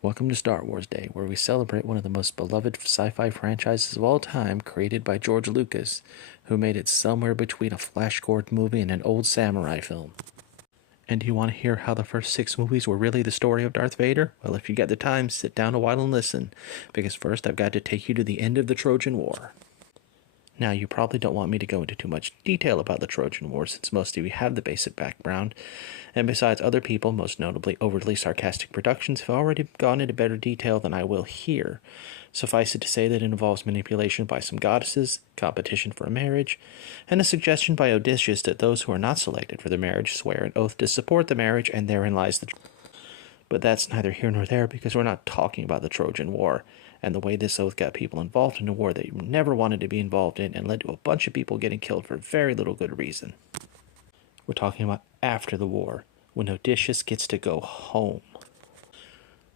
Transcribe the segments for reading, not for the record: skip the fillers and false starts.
Welcome to Star Wars Day, where we celebrate one of the most beloved sci-fi franchises of all time, created by George Lucas, who made it somewhere between a Flash Gordon movie and an old samurai film. And do you want to hear how the first 6 movies were really the story of Darth Vader? Well, if you got the time, sit down a while and listen, because first I've got to take you to the end of the Trojan War. Now, you probably don't want me to go into too much detail about the Trojan War, since most of you have the basic background, and besides, other people, most notably overly sarcastic productions, have already gone into better detail than I will here. Suffice it to say that it involves manipulation by some goddesses, competition for a marriage, and a suggestion by Odysseus that those who are not selected for the marriage swear an oath to support the marriage, and therein lies the truth. But that's neither here nor there, because we're not talking about the Trojan War, and the way this oath got people involved in a war they never wanted to be involved in and led to a bunch of people getting killed for very little good reason. We're talking about after the war, when Odysseus gets to go home.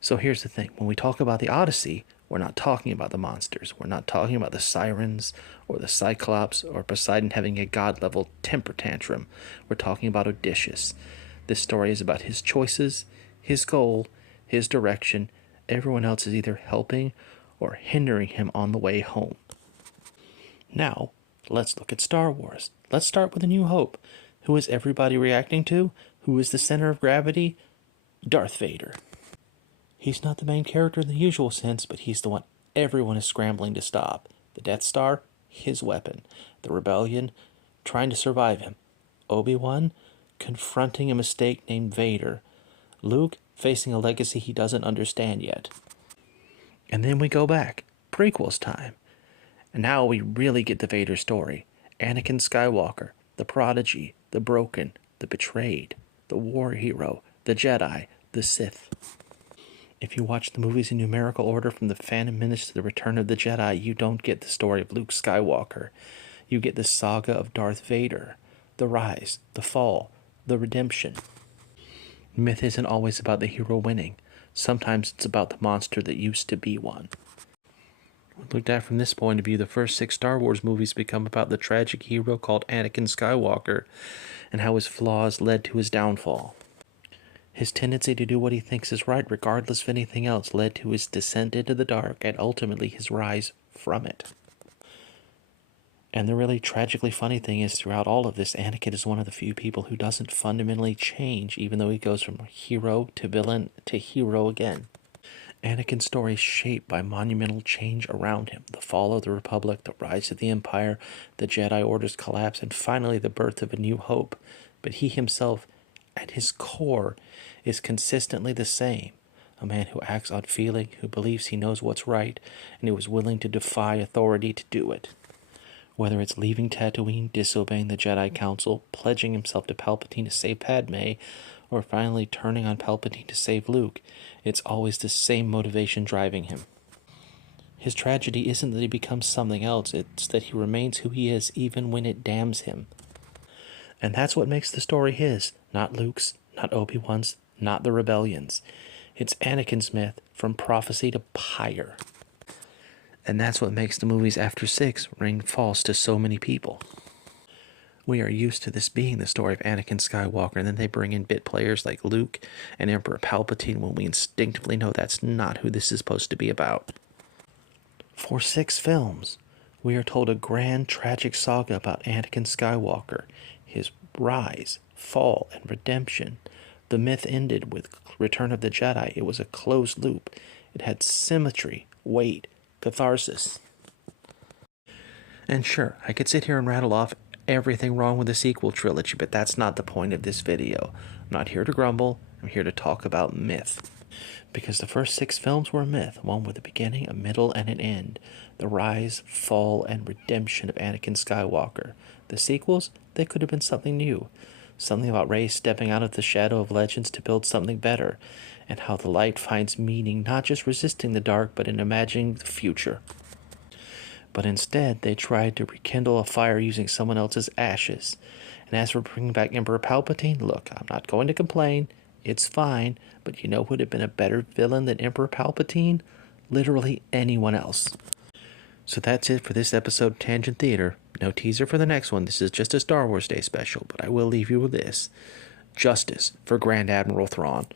So here's the thing, when we talk about the Odyssey, we're not talking about the monsters. We're not talking about the sirens, or the Cyclops, or Poseidon having a god-level temper tantrum. We're talking about Odysseus. This story is about his choices, his goal, his direction. Everyone else is either helping or hindering him on the way home. Now, let's look at Star Wars. Let's start with A New Hope. Who is everybody reacting to? Who is the center of gravity? Darth Vader. He's not the main character in the usual sense, but he's the one everyone is scrambling to stop. The Death Star, his weapon. The Rebellion, trying to survive him. Obi-Wan, confronting a mistake named Vader. Luke, facing a legacy he doesn't understand yet. And then we go back. Prequels time. And now we really get the Vader story. Anakin Skywalker, the prodigy, the broken, the betrayed, the war hero, the Jedi, the Sith. If you watch the movies in numerical order from The Phantom Menace to The Return of the Jedi, you don't get the story of Luke Skywalker. You get the saga of Darth Vader, the rise, the fall, the redemption. Myth isn't always about the hero winning. Sometimes it's about the monster that used to be one. Looked at from this point of view, the first 6 Star Wars movies become about the tragic hero called Anakin Skywalker and how his flaws led to his downfall. His tendency to do what he thinks is right, regardless of anything else, led to his descent into the dark and ultimately his rise from it. And the really tragically funny thing is, throughout all of this, Anakin is one of the few people who doesn't fundamentally change, even though he goes from hero to villain to hero again. Anakin's story is shaped by monumental change around him. The fall of the Republic, the rise of the Empire, the Jedi Order's collapse, and finally the birth of A New Hope. But he himself, at his core, is consistently the same. A man who acts on feeling, who believes he knows what's right, and who is willing to defy authority to do it. Whether it's leaving Tatooine, disobeying the Jedi Council, pledging himself to Palpatine to save Padme, or finally turning on Palpatine to save Luke, it's always the same motivation driving him. His tragedy isn't that he becomes something else, it's that he remains who he is even when it damns him. And that's what makes the story his, not Luke's, not Obi-Wan's, not the Rebellion's. It's Anakin's myth, from prophecy to pyre. And that's what makes the movies after 6 ring false to so many people. We are used to this being the story of Anakin Skywalker, and then they bring in bit players like Luke and Emperor Palpatine when we instinctively know that's not who this is supposed to be about. For 6 films, we are told a grand tragic saga about Anakin Skywalker, his rise, fall, and redemption. The myth ended with Return of the Jedi. It was a closed loop. It had symmetry, weight, catharsis. And sure, I could sit here and rattle off everything wrong with the sequel trilogy, but that's not the point of this video. I'm not here to grumble, I'm here to talk about myth. Because the first 6 films were a myth, one with a beginning, a middle, and an end. The rise, fall, and redemption of Anakin Skywalker. The sequels, they could have been something new. Something about Rey stepping out of the shadow of legends to build something better, and how the light finds meaning not just resisting the dark, but in imagining the future. But instead, they tried to rekindle a fire using someone else's ashes. And as for bringing back Emperor Palpatine, look, I'm not going to complain. It's fine, but you know who would have been a better villain than Emperor Palpatine? Literally anyone else. So that's it for this episode of Tangent Theater. No teaser for the next one. This is just a Star Wars Day special, but I will leave you with this. Justice for Grand Admiral Thrawn.